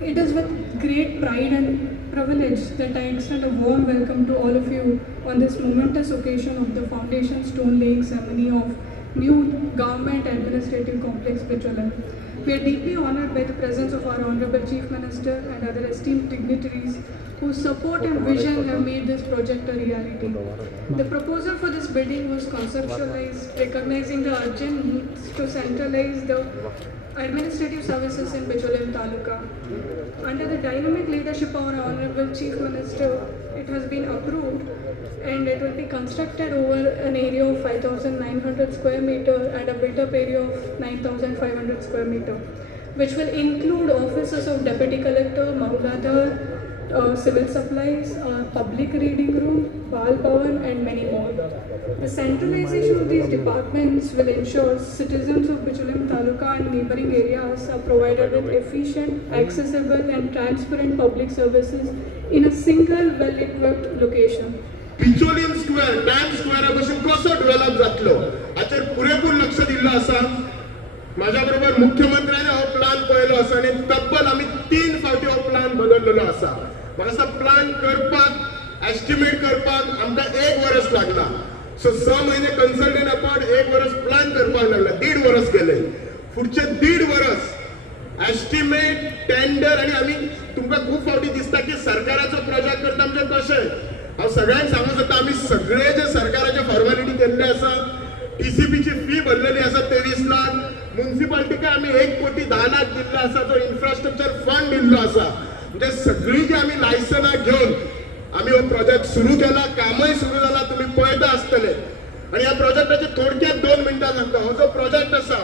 It is with great pride and privilege that I extend a warm welcome to all of you on this momentous occasion of the foundation stone laying ceremony of new government administrative complex Bicholim. We are deeply honored by the presence of our Honorable Chief Minister and other esteemed dignitaries whose support and vision have made this project a reality. The proposal for this building was conceptualized, recognizing the urgent needs to centralize the administrative services in Bicholim Taluka. Under the dynamic leadership of our Honorable Chief Minister, it has been approved and it will be constructed over an area of 5,900 square meter and a built-up area of 9,500 square meter, which will include offices of Deputy Collector, Mahuladar, civil supplies, public reading room, Bal Bhavan and many more. The centralization of these departments will ensure citizens of Bicholim Taluka and neighboring areas are provided with efficient, accessible and transparent public services in a single well-equipped location. Bicholim Square, Dam Square पासून कसो develop जातलो हाचेर पुरेपूर लक्ष दिल्लो आसा. माझ्या बरोबर मुख्यमंत्र्याने हो प्लान पळयलो आसा आणि तब्बल आम्ही 3 फावटी हो प्लान बदललेलो आसा. म्हाका प्लान करपाक एस्टिमेट करपाक आमकां 1 वर्स लागला. सो 6 महिने कन्सल्टंट अपॉर्ड 1 वर्स प्लान करपाक लागला. 1.5 वर्स गेले. पुढचे 1.5 वर्स एस्टिमेट टेंडर आणि आम्ही तुमकां खूप फावटी दिसता की सरकाराचो प्रोजेक्ट करता म्हणजे कशें. हांव सगळ्यांक सांगूं सोदता आम्ही सगळे जे सरकाराचे फॉर्मॅलिटी केल्ले आसा, टीसीपीची फी भरलेली आसा 23 लाख, म्युनिसिपालिटीक आम्ही 1 कोटी 10 लाख दिल्लो आसा, जो इन्फ्रास्ट्रक्चर फंड दिल्लो आसा. म्हणजे सगळी जी आम्ही लायसनां घेऊन आम्ही हो प्रोजेक्ट सुरू केला, कामही सुरू झाला, तुम्ही पळयता आसतले. आणि ह्या प्रोजेक्टाची थोडक्यात 2 मिनटां सांगता. हो जो प्रोजेक्ट आसा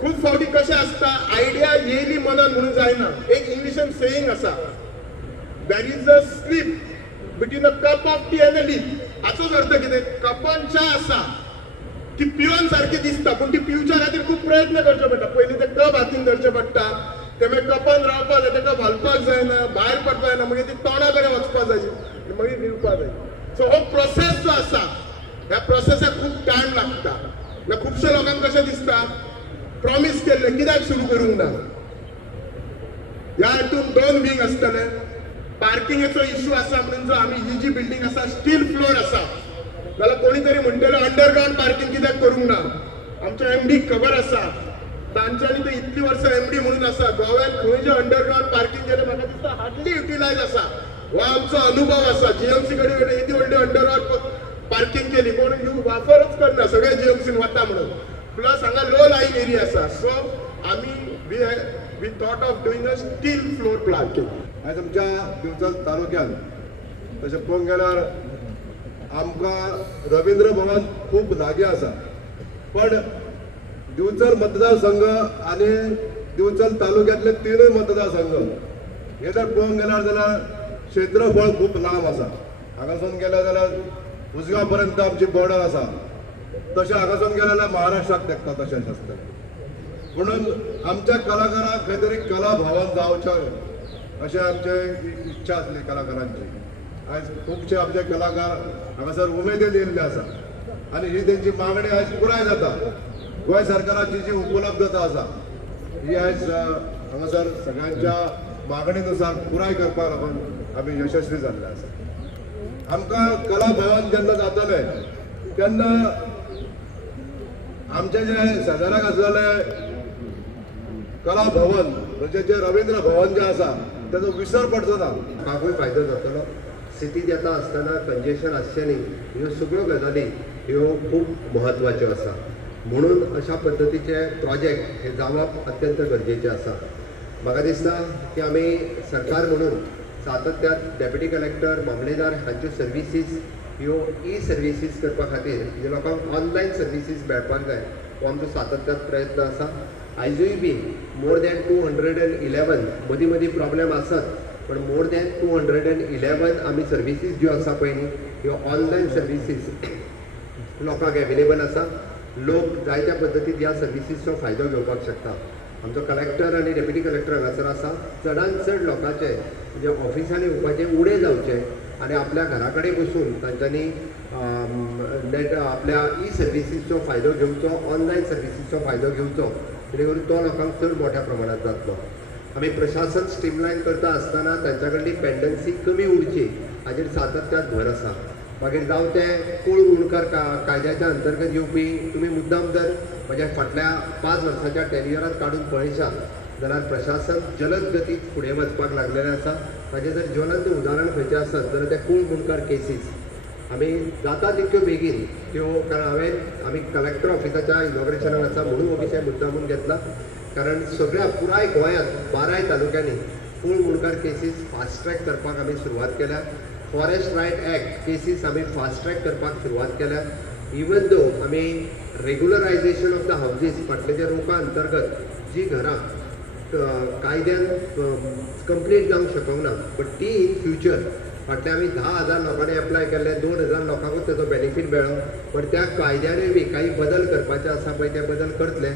खूप फावटी कशें आसता, आयडिया येयली मनान म्हणून जायना. एक इंग्लिशान सेयिंग आसा, there is a slip between a cup of T end a leaf. हाचोच अर्थ कितें, कपान च्या आसा ती पिवन सारखी दिसता, पण ती पिवच्या खातीर खूप प्रयत्न करचे पडटा. पयलीं ते कप हातीन धरचे पडटा, ते मागीर कपान रावपाक जाय, तेका घालपाक जायना, भायर पडपाक जायना, मागीर ती तोंडा कडेन वचपाक जाय, मागीर न्हिवपाक जाय. सो हो प्रोसेस जो आसा, ह्या प्रोसेसाक खूप टायम लागता. खुबशे लोकांक कशें दिसता प्रॉमिस केल्ले कित्याक सुरू करूंक ना. ह्या हातून 2 विंग आसतले. पार्किंगेचो इश्यू आसा म्हणून जो आम्ही ही जी बिल्डिंग आसा स्टील फ्लोर आसा, जाल्यार कोणी तरी म्हणटलो अंडरग्राउंड पार्किंग कित्याक करूंक ना. आमच्या एमडीक खबर आसा, तांच्यांनी ते इतली वर्सां एमडी म्हणून आसा, गोव्यात खंय जे अंडरग्राउंड पार्किंग केलें म्हाका दिसता हार्डली युटिलायज आसा. हो आमचो अनुभव आसा. जीएमसी कडेन येदी व्हडली अंडरग्राउंड पार्किंग केली, कोण वापरच करना, सगळे जीएमसीन वता म्हणून. प्लस हांगा लो लाईन एरिया आसा. सो आम्ही we thought of doing a steel floor parking. आज आमच्या दिवचल तालुक्यात तशें पळोवंक गेल्यार आमकां रवींद्र भवन खूप लागीं आसा, पण दिवचल मतदारसंघ आनी दिवचल तालुक्यांतले 3 मतदारसंघ हे जर पळोवंक गेल्यार जाल्यार क्षेत्रफळ खूप लांब आसा. हांगासून गेले जाल्यार उजगांव पर्यंत आमची बॉर्डर आसा. तशें हांगासून गेले जाल्यार महाराष्ट्राक तेंकता तशेंच आसता. म्हणून आमच्या कलाकारांक खंय तरी कला भवन जावचें अशें आमचे इच्छा आसली कलाकारांची. आयज खुबशे आमचे कलाकार हांगासर उमेदीन येयल्ले आसा आनी ही तेंची मागणी आयज पुराय जाता. गोंय सरकाराची जी उपलब्धता आसा ही आयज हांगासर सगळ्यांच्या मागणीनुसार पुराय करपाक लागून आमी यशस्वी जाल्ले आसा. आमकां कला भवन जेन्ना जातले तेन्ना आमचे जे शेजाऱ्याक आसलेले कला भवन म्हणजे जे रवींद्र भवन जे आसा त्याचा विसर पडचो ना. म्हाकाय फायदो जातलो. सिटीत येता आसतना कंजेशन आसचें न्ही, ह्यो सगळ्यो गजाली ह्यो खूब म्हत्वाच्यो आसा. म्हणून अशा पद्दतीचे प्रोजेक्ट हे जावप अत्यंत गरजेचे आसा. म्हाका दिसता की आमी सरकार म्हणून सातत्यान डेप्युटी कलेक्टर, मामलेदार हांच्यो सर्विसीस ह्यो सर्विसीस करपा खातीर जे लोकांक ऑनलायन सर्विसीस मेळपाक जाय हो आमचो सातत्यान प्रयत्न आसा. आयजूय बी मोर दॅन 211 मदीं मदीं प्रॉब्लेम आसात, पण मोर दॅन 211 आमी सर्विसीस ज्यो आसा पळय न्ही ह्यो ऑनलायन सर्विसीस लोकांक एवेलेबल आसा. लोक जायत्या पद्दतीन ह्या सर्विसीसचो फायदो घेवपाक शकता. आमचो कलेक्टर आनी डेप्युटी कलेक्टर हांगासर आसा. चडांत चड लोकांचे म्हणजे ऑफिसांनी येवपाचें उणें जावचें आनी आपल्या घरा कडेन बसून तांच्यांनी आपल्या सर्विसीसचो फायदो घेवचो, ऑनलायन सर्विसीसचो फायदो घेवचो, जेणे करून तो लोकांक चड मोठ्या प्रमाणात जातलो. आमी प्रशासन स्ट्रीमलायन करता आसतना तांच्या पेंडन्सी कमी उरची हाजेर सातत्यान भर आसा. मागीर जावं ते कूळ गुणकार कायद्याच्या अंतर्गत येवपी तुमी मुद्दाम जर म्हणजे फाटल्या 5 वर्साच्या टेन्युअरांत काडून पळयशात जाल्यार प्रशासन जलद गतीत फुडें वचपाक लागलेलें आसा. ताजें जर ज्वलंत उदाहरण खंयचें आसत जाल्यार ते कूळ गुणकार केसीस आमी जाता तितक्यो बेगीन त्यो, कारण आमी कलेक्टर ऑफिसाच्या इनॉग्रेशनाक आसा म्हणून हो विशय मुद्दामून घेतला. कारण सगळ्या पुराय गोंयांत 12 तालुक्यांनी कूळ गुणकार केसीस फास्ट ट्रॅक करपाक आमी सुरवात केल्या. फॉरेस्ट रायट एक्ट केसीस आमी फास्ट ट्रॅक करपाक सुरवात केल्या. इवन दो आमी रेग्युलरायझेशन ऑफ द हावजीस फाटल्या रोका अंतर्गत जी घरां कायद्यान कंप्लीट जावंक शकना बट ती इन फ्युचर फाटल्या आमी 10,000 लोकांनी एप्लाय केल्ले, 2,000 लोकांकूच ताचो बेनिफीट मेळ्ळो. पण त्या कायद्यानूय बी काही बदल करपाचे आसा पळय ते बदल करतले.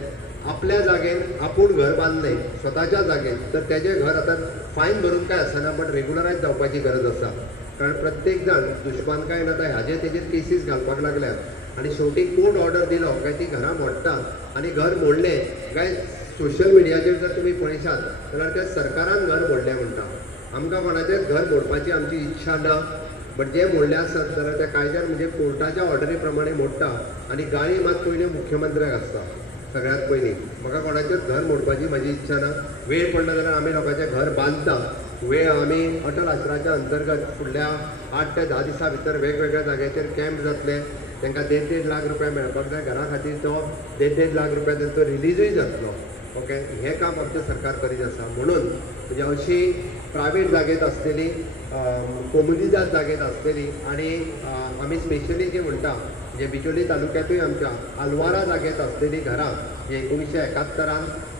आपल्या जागेर आपूण घर बांदलें स्वताच्या जागेर तर तेजें घर आतां फायन भरून काय आसना बट रेग्युलरायज जावपाची गरज आसा. कारण प्रत्येक जाण दुश्मनकायेन आतां हाजेर तेजेर केसीस घालपाक लागल्यात आनी शेवटी कोर्ट ऑर्डर दिलो काय ती घरां मोडटा आनी घर मोडलें काय सोशल मिडियाचेर जर तुमी पळयशात जाल्यार ते सरकारान घर मोडलें म्हणटा. आमकां कोणाचेंच घर मोडपाची आमची इच्छा ना बट जे मोडले आसत जाल्यार त्या कायद्यार म्हणजे कोर्टाच्या ऑर्डरी प्रमाणे मोडटा आनी गाळी मात पयलीं मुख्यमंत्र्याक आसता. सगळ्यात पयलीं म्हाका कोणाचेंच घर मोडपाची म्हाजी इच्छा ना. वेळ पडला जाल्यार आमी लोकांचें घर बांदता. वेळ आमी अटल आश्रमाच्या अंतर्गत फुडल्या 8 ते 10 दिसां भितर वेगवेगळ्या जाग्याचेर कॅम्प जातले. तांकां 1.5 लाख रुपया मेळपाक जाय घरा खातीर. तो 1.5 लाख रुपया तांचो रिलीजूय जातलो. ओके, हें काम आमचें सरकार करीत आसा. म्हणून म्हणजे अशी प्रायवेट जागेत आसलेली, कोम्युनिटात जागेत आसलेली आनी आमी स्पेशली जी म्हणटा म्हणजे बिचोली तालुक्यांतूय आमच्या आलवारा जागेत आसलेली घरां जी 1971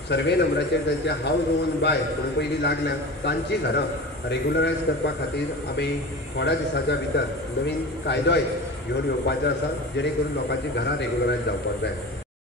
सर्वे नंबराचेर तांचे हावज ओन बाय म्हणून पयलीं लागल्या तांची घरां रेग्युलरायज करपा खातीर आमी थोड्या दिसाच्या भितर नवीन कायदोय घेवन येवपाचो आसा जेणे करून लोकांची घरां रेग्युलरायज जावपाक जाय.